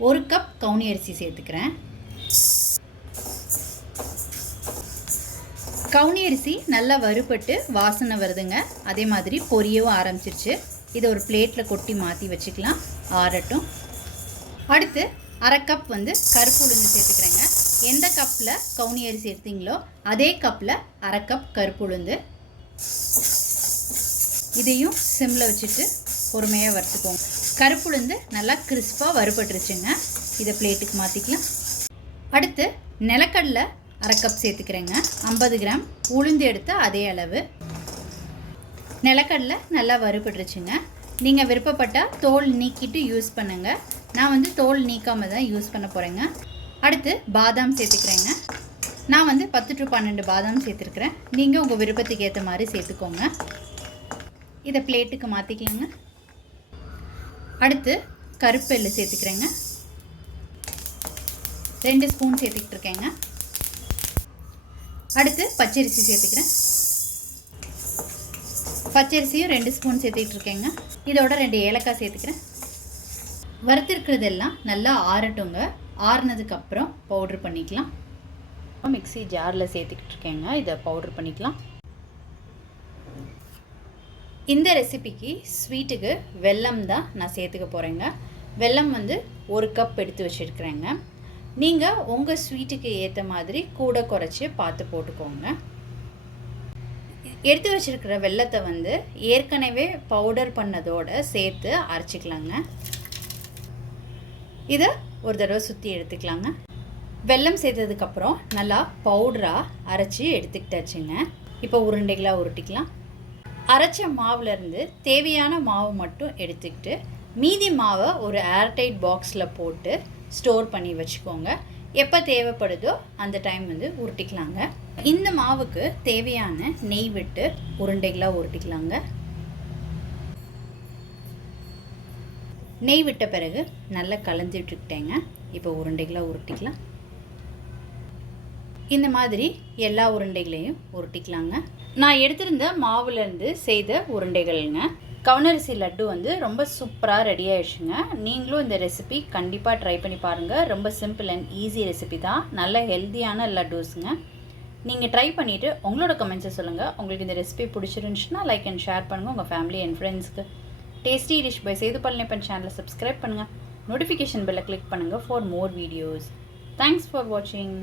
1 cup கவுனி அரிசி சேர்த்துக்கிறேன். கவுனி அரிசி நல்லா வறுபட்டு வாசனை வருதுங்க. அதே மாதிரி பொரியவும் ஆரம்பிச்சிருச்சு. இதை ஒரு பிளேட்டில் கொட்டி மாற்றி வச்சுக்கலாம், ஆறட்டும். அடுத்து 1/2 கப் கருப்பு உளுந்து சேர்த்துக்கிறேங்க. எந்த கப்பில் கவுனி அரிசி எடுத்தீங்களோ அதே கப்பில் 1/2 கப் கருப்பு உளுந்து. இதையும் சிம்மில் வச்சுட்டு பொறுமையாக வறுத்துக்கோங்க. கருப்பு உளுந்து நல்லா கிறிஸ்பாக வறுபட்டுருச்சுங்க. இதை பிளேட்டுக்கு மாற்றிக்கலாம். அடுத்து நிலக்கடலை 1/2 கப் சேர்த்துக்கிறேங்க. 50 கிராம் உளுந்து எடுத்து அதே அளவு. நிலக்கடலை நல்லா வறுபட்டுருச்சுங்க. நீங்கள் விருப்பப்பட்டால் தோல் நீக்கிட்டு யூஸ் பண்ணுங்கள். நான் தோல் நீக்காமல் தான் யூஸ் பண்ண போகிறேங்க. அடுத்து பாதாம் சேர்த்துக்கிறேங்க. நான் 10 to 12 பாதாம் சேர்த்துருக்குறேன். நீங்கள் உங்கள் விருப்பத்துக்கு ஏற்ற மாதிரி சேர்த்துக்கோங்க. இதை பிளேட்டுக்கு மாற்றிக்கலாங்க. அடுத்து கருப்பு எள்ளு சேர்த்துக்கிறேங்க. 2 ஸ்பூன் சேர்த்துக்கிட்டு இருக்கேங்க. அடுத்து பச்சரிசி சேர்த்துக்கிறேன். பச்சரிசியும் 2 ஸ்பூன் சேர்த்துக்கிட்டு இருக்கேங்க. இதோட 2 ஏலக்காய் சேர்த்துக்கிறேன். வறுத்திருக்கிறதெல்லாம் நல்லா ஆறட்டுங்க. ஆறுனதுக்கப்புறம் பவுட்ரு பண்ணிக்கலாம். மிக்ஸி ஜாரில் சேர்த்துக்கிட்டு இருக்கேங்க. இதை பவுட்ரு பண்ணிக்கலாம். இந்த ரெசிபிக்கு ஸ்வீட்டுக்கு வெல்லம் தான் நான் சேர்த்துக்க போகிறேங்க. வெல்லம் 1 கப் எடுத்து வச்சுருக்கிறேங்க. நீங்கள் உங்கள் ஸ்வீட்டுக்கு ஏற்ற மாதிரி கூட குறைச்சி பார்த்து போட்டுக்கோங்க. எடுத்து வச்சுருக்கிற வெல்லத்தை ஏற்கனவே பவுடர் பண்ணதோடு சேர்த்து அரைச்சிக்கலாங்க. இதை ஒரு தடவை சுற்றி எடுத்துக்கலாங்க. வெல்லம் சேர்த்ததுக்கப்புறம் நல்லா பவுடராக அரைச்சி எடுத்துக்கிட்டாச்சுங்க. இப்போ உருண்டைகளாக உருட்டிக்கலாம். அரைச்ச மாவுலேருந்து தேவையான மாவு மட்டும் எடுத்துக்கிட்டு மீதி மாவை ஒரு ஏர்டைட் பாக்ஸில் போட்டு ஸ்டோர் பண்ணி வச்சுக்கோங்க. எப்போ தேவைப்படுதோ அந்த டைம் உருட்டிக்கலாங்க. இந்த மாவுக்கு தேவையான நெய் விட்டு உருண்டைகளாக உருட்டிக்கலாங்க. நெய் விட்ட பிறகு நல்லா கலந்து விட்டுக்கிட்டேங்க. இப்போ உருண்டைகளாக உருட்டிக்கலாம். இந்த மாதிரி எல்லா உருண்டைகளையும் உருட்டிக்கலாங்க. நான் எடுத்திருந்த மாவுலேருந்து செய்த உருண்டைகள்ங்க. கவுனரிசி லட்டு ரொம்ப சூப்பராக ரெடி ஆகிடுச்சுங்க. நீங்களும் இந்த ரெசிபி கண்டிப்பாக ட்ரை பண்ணி பாருங்கள். ரொம்ப சிம்பிள் அண்ட் ஈஸி ரெசிபி தான். நல்ல ஹெல்த்தியான லட்டுஸுங்க. நீங்கள் ட்ரை பண்ணிவிட்டு உங்களோட கமெண்ட்ஸை சொல்லுங்கள். உங்களுக்கு இந்த ரெசிபி பிடிச்சிருந்துச்சுன்னா லைக் அண்ட் ஷேர் பண்ணுங்கள் உங்கள் ஃபேமிலி அண்ட் ஃப்ரெண்ட்ஸ்க்கு. Tasty dish by Sethu Palaniappan சேனலை சப்ஸ்கிரைப் பண்ணுங்கள். நோட்டிஃபிகேஷன் பெல்லை கிளிக் பண்ணுங்கள் for more videos. Thanks for வாட்சிங்.